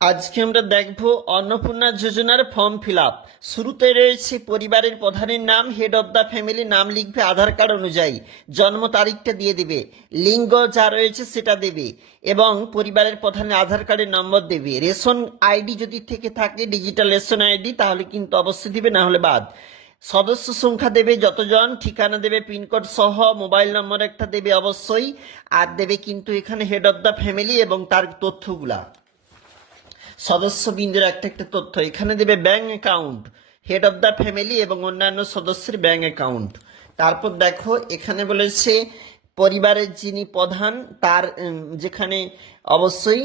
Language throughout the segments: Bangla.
আজকে আমরা দেখব অন্নপূর্ণা যোজনার ফর্ম ফিল আপ। শুরুতে রয়েছে পরিবারের প্রধানের নাম, হেড অব দ্য ফ্যামিলি, নাম লিখবে আধার কার্ড অনুযায়ী, জন্ম তারিখটা দিয়ে দেবে, লিঙ্গ যা রয়েছে সেটা দেবে এবং পরিবারের প্রধানের আধার কার্ডের নম্বর দেবে। রেশন আইডি যদি থেকে থাকে, ডিজিটাল রেশন আইডি, তাহলে কিন্তু অবশ্যই দিবে, না হলে বাদ। সদস্য সংখ্যা দেবে যতজন, ঠিকানা দেবে পিনকোড সহ, মোবাইল নম্বর একটা দেবে অবশ্যই, আর দেবে কিন্তু এখানে হেড অব দ্য ফ্যামিলি এবং তার তথ্যগুলা, সদস্যবৃন্দের একটা একটা তথ্য। এখানে দেবে bank account, head of the family এবং অন্যান্য সদস্যের ব্যাংক অ্যাকাউন্ট। তারপর দেখো এখানে বলেছে পরিবারের যিনি প্রধান তার যেখানে অবশ্যই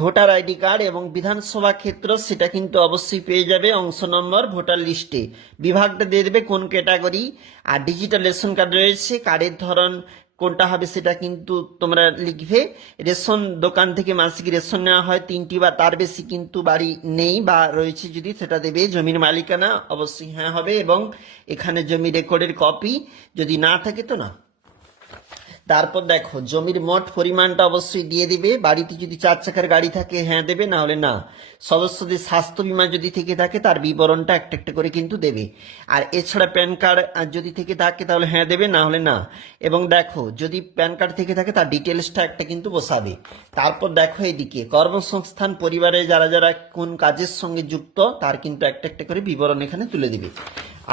ভোটার আইডি কার্ড এবং বিধানসভা ক্ষেত্র সেটা কিন্তু অবশ্যই পেয়ে যাবে অংশ নম্বর ভোটার লিস্টে। বিভাগটা দিয়ে দেবে কোন ক্যাটাগরি, আর ডিজিটাল রেশন কার্ড রয়েছে, কার্ডের ধরন কোনটা হবে সেটা কিন্তু তোমরা লিখবে। রেশন দোকান থেকে মাসিক রেশন নেওয়া হয় 3টি বা তার বেশি কিন্তু বাড়ি নেই বা রয়েছে যদি সেটা দেবে। জমির মালিকানা অবশ্যই হ্যাঁ হবে এবং এখানে জমি রেকর্ডের কপি, যদি না থাকে তো না। তারপর দেখো জমির মোট পরিমাণটা অবশ্যই দিয়ে দিবে। বাড়িতে যদি 4 চাকার গাড়ি থাকে হ্যাঁ দেবে, না হলে না। সদস্যদের স্বাস্থ্য বীমা যদি থেকে থাকে তার বিবরণটা একটা একটা করে কিন্তু দেবে। আর এছাড়া প্যান কার্ড যদি থেকে থাকে তাহলে হ্যাঁ দেবে, না হলে না। এবং দেখো যদি প্যান কার্ড থেকে থাকে তার ডিটেলসটা একটা কিন্তু বসাবে। তারপর দেখো এদিকে কর্মসংস্থান, পরিবারে যারা যারা কোন কাজের সঙ্গে যুক্ত তার কিন্তু একটা একটা করে বিবরণ এখানে তুলে দিবে।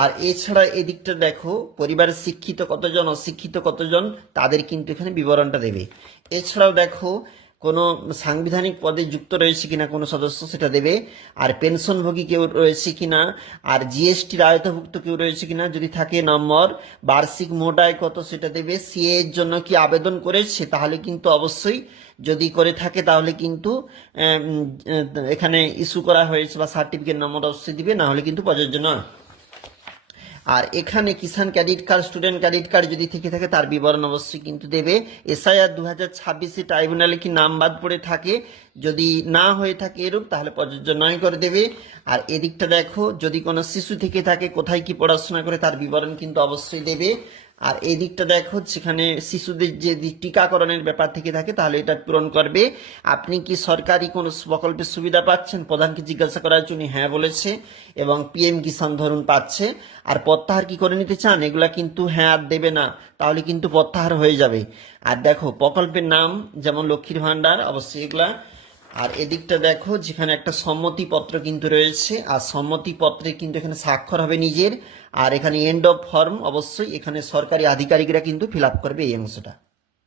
আর এছাড়া এদিকটা দেখো পরিবারের শিক্ষিত কতজন, অশিক্ষিত কতজন, তাদের কিন্তু এখানে বিবরণটা দেবে। এছাড়াও দেখো কোনো সাংবিধানিক পদে যুক্ত রয়েছে কিনা কোনো সদস্য সেটা দেবে, আর পেনশনভোগী কেউ রয়েছে কিনা, আর জিএসটির আয়তভুক্ত কেউ রয়েছে কিনা, যদি থাকে নম্বর, বার্ষিক মোট আয় কত সেটা দেবে, সিএ এর জন্য কি আবেদন করেছে তাহলে কিন্তু অবশ্যই, যদি করে থাকে তাহলে কিন্তু এখানে ইস্যু করা হয়েছে বা সার্টিফিকেট নম্বর অবশ্যই দিবে, না হলে কিন্তু প্রযোজ্য নয়। আর এখানে Kisan credit card, student credit card যদি থেকে থাকে তার বিবরণ অবশ্যই কিন্তু দেবে। এসআইআর 2026 ট্রাইব্যুনালে কি নাম বাদ পড়ে থাকে, যদি না হয়ে থাকে এরূপ তাহলে প্রযোজ্য নয় করে দেবে। আর এদিকটা দেখো যদি কোনো শিশু থেকে থাকে কোথায় কি পড়াশোনা করে তার বিবরণ কিন্তু অবশ্যই দেবে। আর এই দিকটা দেখো যেখানে শিশুদের যে টিকাকরণের ব্যাপার থেকে থাকে তাহলে এটা পূরণ করবে। আপনি কি সরকারি কোনো প্রকল্পের সুবিধা পাচ্ছেন, প্রধানকে জিজ্ঞাসা করার জন্য হ্যাঁ বলেছে, এবং পিএম কিষাণ ধরুন পাচ্ছে। আর প্রত্যাহার কি করে নিতে চান, এগুলা কিন্তু হ্যাঁ আর দেবে না, তাহলে কিন্তু প্রত্যাহার হয়ে যাবে। আর দেখো প্রকল্পের নাম যেমন লক্ষ্মীর ভান্ডার অবশ্যই এগুলা। আর এদিকটা দেখো যেখানে একটা সম্মতিপত্র কিন্তু রয়েছে, আর সম্মতিপত্রে কিন্তু এখানে স্বাক্ষর হবে নিজের, আর এখানে এন্ড অফ ফর্ম অবশ্যই এখানে সরকারি আধিকারিকরা কিন্তু ফিল আপ করবে এই অংশটা।